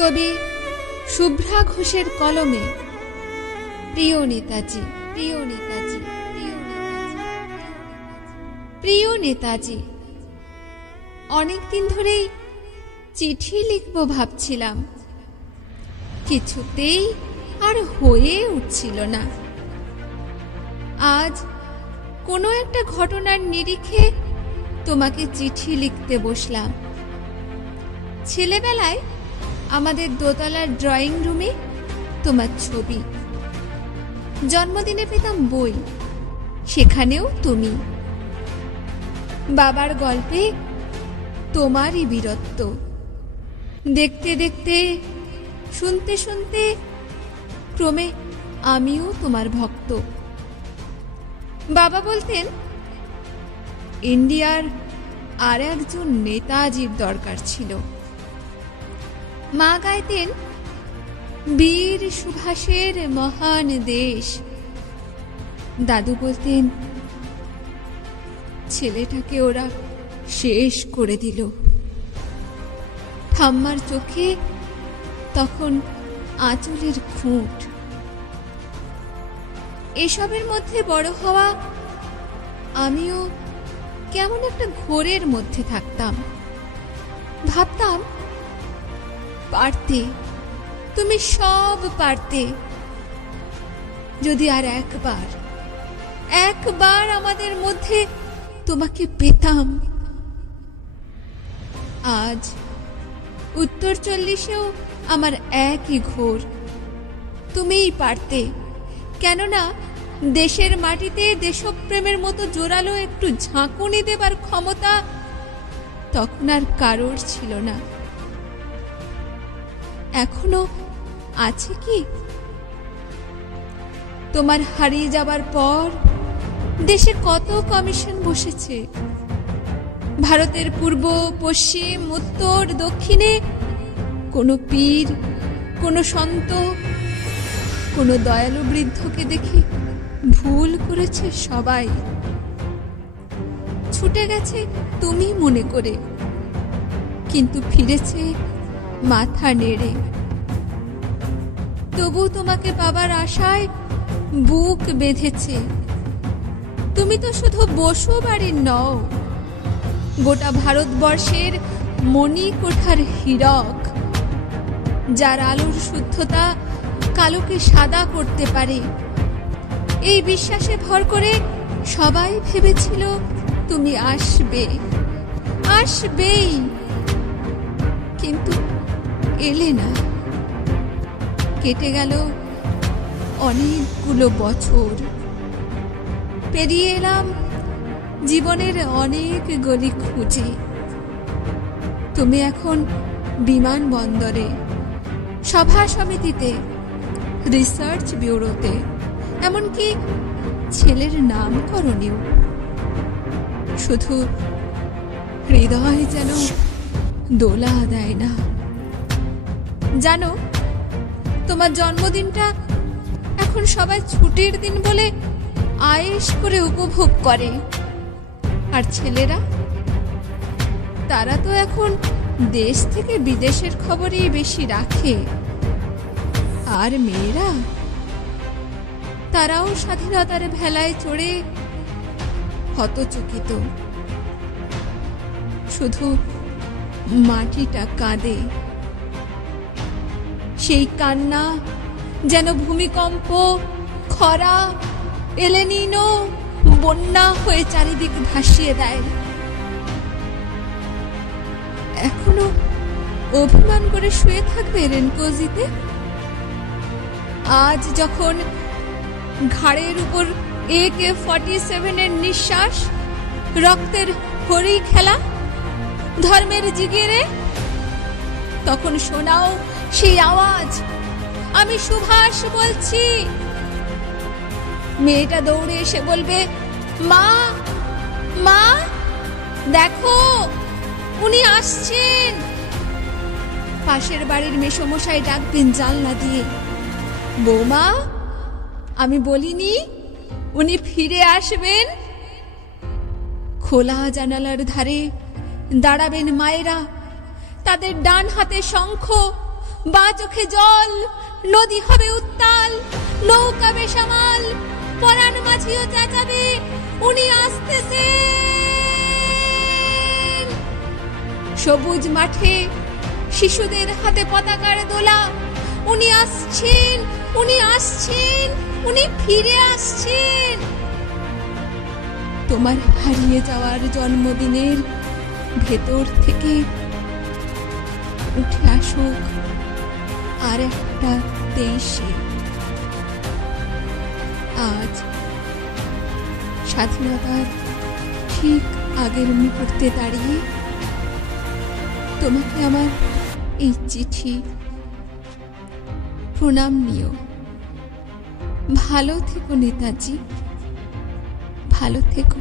কবি শুভ্রা ঘোষের কলমে প্রিয় নেতাজি, প্রিয় নেতাজি, প্রিয় নেতাজি, প্রিয় নেতাজি। অনেকদিন ধরেই চিঠি লিখব ভাবছিলাম, কিছুতেই আর হয়ে উঠছিল না। আজ কোনো একটা ঘটনার নিরিখে তোমাকে চিঠি লিখতে বসলাম। ছেলেবেলায় আমাদের দোতলার ড্রয়িং রুমে তোমার ছবি, জন্মদিনে পেতাম বই, সেখানেও তুমি। বাবার গল্পে তোমারই বীরত্ব, দেখতে দেখতে, শুনতে শুনতে ক্রমে আমিও তোমার ভক্ত। বাবা বলতেন ইন্ডিয়ার আর একজন নেতাজির দরকার ছিল। মা গাইতেন বীর সুভাষের মহান দেশ। দাদু বলতেন ছেলেটাকে ওরা শেষ করে দিল। ঠাম্মার চোখে তখন আঁচলের খুঁট। এসবের মধ্যে বড় হওয়া আমিও কেমন একটা ঘোরের মধ্যে থাকতাম। ভাবতাম পারতে, তুমি সব পারতে, যদি আর একবার আমাদের মধ্যে তোমাকে পেতাম। আজ উত্তর 40-এও আমার একই ঘোর, তুমিই পারতে। কেননা দেশের মাটিতে দেশপ্রেমের মতো জোরালো একটু ঝাঁকুনি দেবার ক্ষমতা তখন আর কারোর ছিল না। এখনো আছে কি? তোমার হারিয়ে যাবার পর দেশে কত কমিশন বসেছে। ভারতের পূর্ব, পশ্চিম, উত্তর, দক্ষিণে কোনো পীর, কোনো সন্ত, কোনো দয়ালু বৃদ্ধকে দেখে ভুল করেছে সবাই। ছুটে গেছে তুমি মনে করে, কিন্তু ফিরেছে মাথা নেড়ে। তবু তোমাকে পাবার আশায় বুক বেঁধেছে। তুমি তো শুধু বসু বাড়ির নও, গোটা ভারতবর্ষের মণিকোঠার হীরক, যার আলোর শুদ্ধতা কালোকে সাদা করতে পারে। এই বিশ্বাসে ভর করে সবাই ভেবেছিল তুমি আসবেই, কিন্তু এলে না। কেটে গেল অনেকগুলো বছর, পেরিয়ে এলাম জীবনের অনেক গলি খুঁজে। তুমি এখন বিমানবন্দরে, সভা সমিতিতে, রিসার্চ ব্যুরোতে, এমনকি ছেলের নামকরণেও। শুধু হৃদয় যেন দোলা দেয় না। জানো, তোমার জন্মদিনটা এখন সবাই ছুটির দিন বলে আয়েশ করে উপভোগ করে। আর ছেলেরা, তারা তো এখন দেশ থেকে বিদেশের খবরই বেশি রাখে। আর মেয়েরা, তারাও স্বাধীনতার ভেলায় চড়ে হতচকিত। শুধু মাটিটা কাঁদে। সেই কান্না যেন ভূমিকম্প, খরা, এলেনিনো, বন্যা হয়ে চারিদিক ভাসিয়ে দেয়। এখনো অভিমান করে শুয়ে থাকবে রেনকোজিতে? আজ যখন ঘাড়ের উপর AK-47 নিঃশ্বাস, রক্তের হরি খেলা, ধর্মের জিগিরে, তখন শোনাও সেই আওয়াজ, আমি সুভাষ বলছি। মেয়েটা দৌড়ে এসে বলবে, মা, মা, দেখো উনি আসছেন। পাশের বাড়ির মেসোমশাই ডাকবেন জানলা দিয়ে, বৌমা, আমি বলিনি উনি ফিরে আসবেন? খোলা জানালার ধারে দাঁড়াবেন মায়েরা, তাদের ডান হাতে শঙ্খ, বাঁ চোখে জল, নদী হবে উত্তাল, নৌকা বেসামাল, পরাণ মাঝিও চেঁচাবে, উনি আসতেছেন। সবুজ মাঠে শিশুদের হাতে পতাকার দোলা, উনি আসছেন, উনি আসছেন, উনি ফিরে আসছেন। তোমার হারিয়ে যাওয়ার জন্মদিনের ভেতর থেকে উঠে আসুক আর একটা 23-এ। আজ স্বাধীনতার ঠিক আগের মুহূর্তে দাঁড়িয়ে তোমাকে আমার এই চিঠি। প্রণাম নিও। ভালো থেকো নেতাজি, ভালো থেকো।